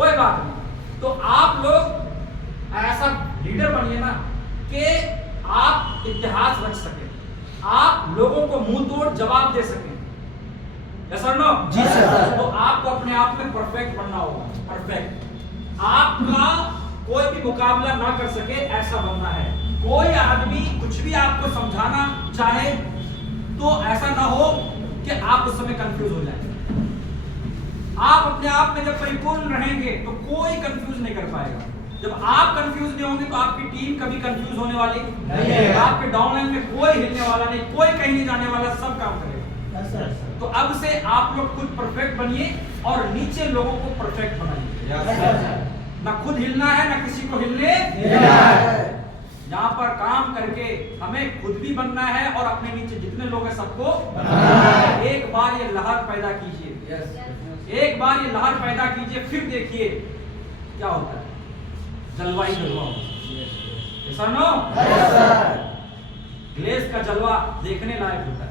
कोई बात नहीं। तो आप लोग ऐसा लीडर बनिए ना कि आप इतिहास रच सके, आप लोगों को मुंह तोड़ जवाब दे सकें। यस और नो? जी सर। तो आपको अपने आप में परफेक्ट बनना होगा, परफेक्ट। आपका कोई भी मुकाबला ना कर सके ऐसा बनना है। कोई आदमी कुछ भी आपको समझाना चाहे तो ऐसा ना हो कि आप उस समय कंफ्यूज हो जाए। आप अपने आप में जब परिपूर्ण रहेंगे तो कोई कंफ्यूज नहीं कर पाएगा। जब आप कंफ्यूज नहीं होंगे तो आपकी टीम कभी कंफ्यूज होने वाली नहीं है। आपके डाउनलाइन में कोई हिलने वाला नहीं, कोई कहीं नहीं जाने वाला, सब काम करेगा। तो अब से आप लोग खुद परफेक्ट बनिए और नीचे लोगों को परफेक्ट बनाइए। ना खुद हिलना है ना किसी को हिलने देना है। यहाँ पर काम करके हमें खुद भी बनना है और अपने नीचे जितने लोग हैं सबको बनाना है। एक बार ये लहर पैदा कीजिए, एक बार ये लहर पैदा कीजिए, फिर देखिए क्या होता है। जलवा ही जलवा ऐसा नो? ग्लेस का जलवा देखने लायक होता है।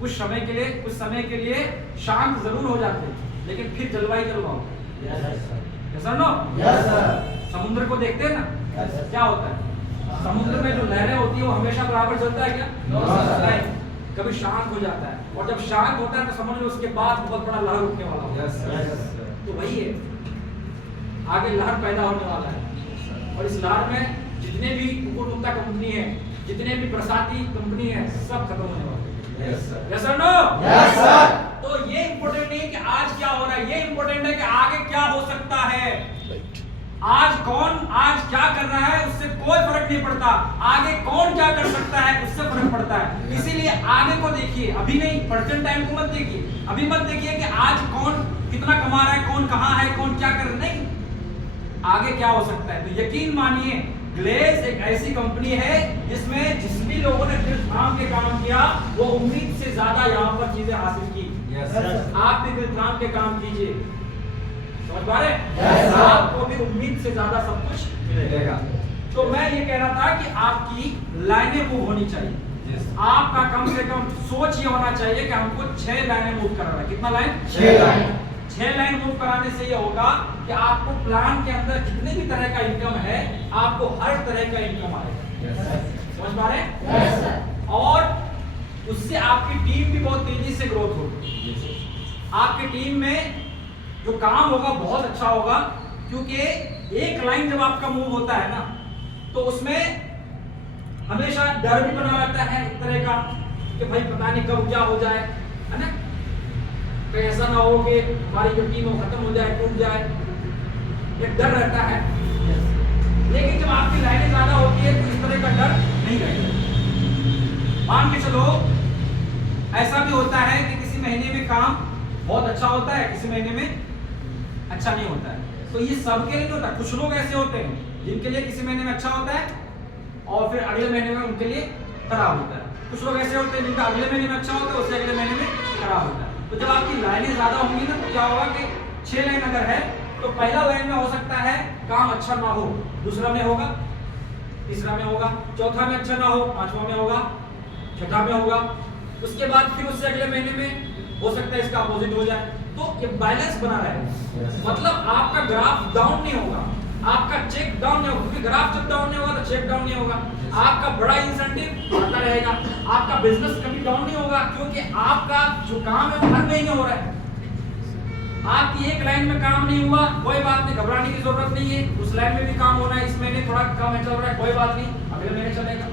कुछ समय के लिए शांत जरूर हो जाते हैं, लेकिन फिर जलवा ही जलवा होता है। ऐसा नो? समुद्र को देखते हैं ना, क्या होता है? समुद्र में जो लहरें होती है वो हमेशा बराबर चलता है क्या? नहीं, कभी शांत हो जाता है, और जब शांत होता है तो समझ लो उसके बाद बहुत बड़ा लहर उठने वाला होता है। तो वही है, आगे लहर पैदा होने वाला है। और इस लहर में जितने भी उपभोक्ता कंपनी है, जितने भी बरसाती कंपनी है, सब खत्म होने वाले हैं। Yes sir? No? Yes sir. तो ये इंपॉर्टेंट नहीं कि आज क्या हो रहा है, ये इंपॉर्टेंट है कि आगे क्या हो सकता है। आज क्या कर रहा है उससे कोई फर्क नहीं पड़ता, आगे कौन क्या कर सकता है उससे फर्क पड़ता है। इसीलिए आगे को देखिए, अभी नहीं, प्रेजेंट टाइम को मत देखिए। अभी मत देखिए कि आज कौन कितना कमा रहा है, कौन कहाँ है, कौन क्या कर रहा है, नहीं, आगे क्या हो सकता है। तो यकीन मानिए ग्लेस एक ऐसी कंपनी है जिसमें जिस भी लोगों ने दिल थाम के काम किया वो उम्मीद से ज्यादा यहाँ पर चीजें हासिल की। आप भी दिल थाम के काम कीजिए, समझ पा रहे? आपको भी उम्मीद से ज्यादा सब कुछ मिलेगा। तो मैं ये कह रहा था कि आपकी लाइनें मूव होनी चाहिए। आपका कम से कम सोच ये होना चाहिए कि हमको 6 लाइनें मूव कराना है। कितना लाइन? 6 लाइन। 6 लाइन मूव कराने से ये होगा कि आपको प्लान के अंदर जितने भी तरह का इनकम है, आपको हर तरह का इनकम आएगा। समझ पा रहे? और उससे आपकी टीम भी बहुत तेजी से ग्रोथ होगी। आपकी टीम में जो काम होगा बहुत अच्छा होगा, क्योंकि एक लाइन जब आपका मूव होता है ना तो उसमें हमेशा डर भी बना रहता है एक तरह का कि भाई पता नहीं कब क्या हो जाए, है ना? कहीं ऐसा ना हो कि हमारी जो टीम है खत्म हो जाए, टूट जाए, एक डर रहता है। लेकिन जब आपकी लाइनें ज्यादा होती है तो इस तरह का डर नहीं रहता। मान के चलो ऐसा भी होता है कि किसी महीने में काम बहुत अच्छा होता है, किसी महीने में अच्छा नहीं होता है। तो ये सबके लिए नहीं होता, कुछ लोग ऐसे होते हैं जिनके लिए किसी महीने में अच्छा होता है और फिर अगले महीने में उनके लिए खराब होता है। कुछ लोग ऐसे होते हैं जिनका अगले महीने में अच्छा होता है, उससे अगले महीने में खराब होता है। तो जब आपकी लाइनें ज्यादा होंगी ना तो क्या होगा कि 6 लाइन अगर है तो पहला लाइन में हो सकता है काम अच्छा ना हो, दूसरा में होगा, तीसरा में होगा, चौथा में अच्छा ना हो, पांचवा में होगा, छठा में होगा, उसके बाद फिर उससे अगले महीने में हो सकता है इसका अपोजिट हो जाए। तो ये बैलेंस बना रहे, मतलब आपका ग्राफ डाउन नहीं होगा, आपका चेक डाउन नहीं होगा, क्योंकि ग्राफ जब डाउन नहीं होगा तो चेक डाउन नहीं होगा। आपका बड़ा इंसेंटिव बढ़ता रहेगा, आपका बिजनेस कभी डाउन नहीं होगा, क्योंकि आपका जो काम है वो हर महीने हो रहा है। आपकी एक लाइन में काम नहीं हुआ, कोई बात नहीं, घबराने की जरूरत नहीं है, उस लाइन में भी काम होना है, इस महीने थोड़ा कम चल रहा है, कोई बात नहीं, अगले महीने चलेगा।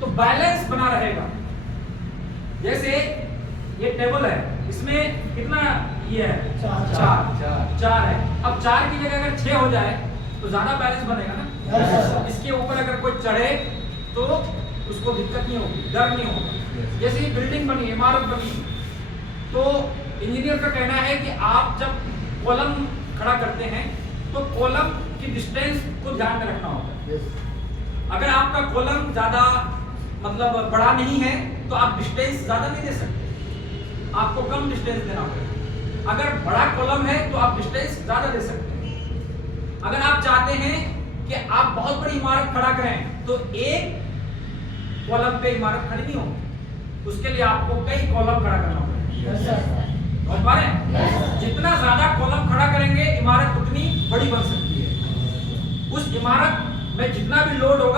तो बैलेंस बना रहेगा। जैसे ये टेबल है, इसमें कितना ये है? 4 है। अब 4 की जगह अगर 6 हो जाए तो ज्यादा बैलेंस बनेगा ना। इसके ऊपर अगर कोई चढ़े तो उसको दिक्कत नहीं होगी, डर नहीं होगा। जैसे ये बिल्डिंग बनी, इमारत बनी, तो इंजीनियर का कहना है कि आप जब कॉलम खड़ा करते हैं तो कॉलम की डिस्टेंस को ध्यान में रखना होगा। अगर आपका कॉलम ज्यादा मतलब बड़ा नहीं है तो आप डिस्टेंस ज्यादा नहीं दे सकते, आपको कम डिस्टेंस देना होगा। अगर बड़ा कॉलम है तो आप डिस्टेंस ज्यादा दे सकते हैं। अगर आप चाहते हैं कि आप बहुत बड़ी इमारत खड़ा करें तो एक कॉलम पे इमारत खड़ी नहीं होगी, उसके लिए आपको कई कॉलम खड़ा करना होगा। समझ पा रहे हैं? जितना ज्यादा कॉलम खड़ा करेंगे इमारत उतनी बड़ी बन सकती है। उस इमारत में जितना भी लोड होगा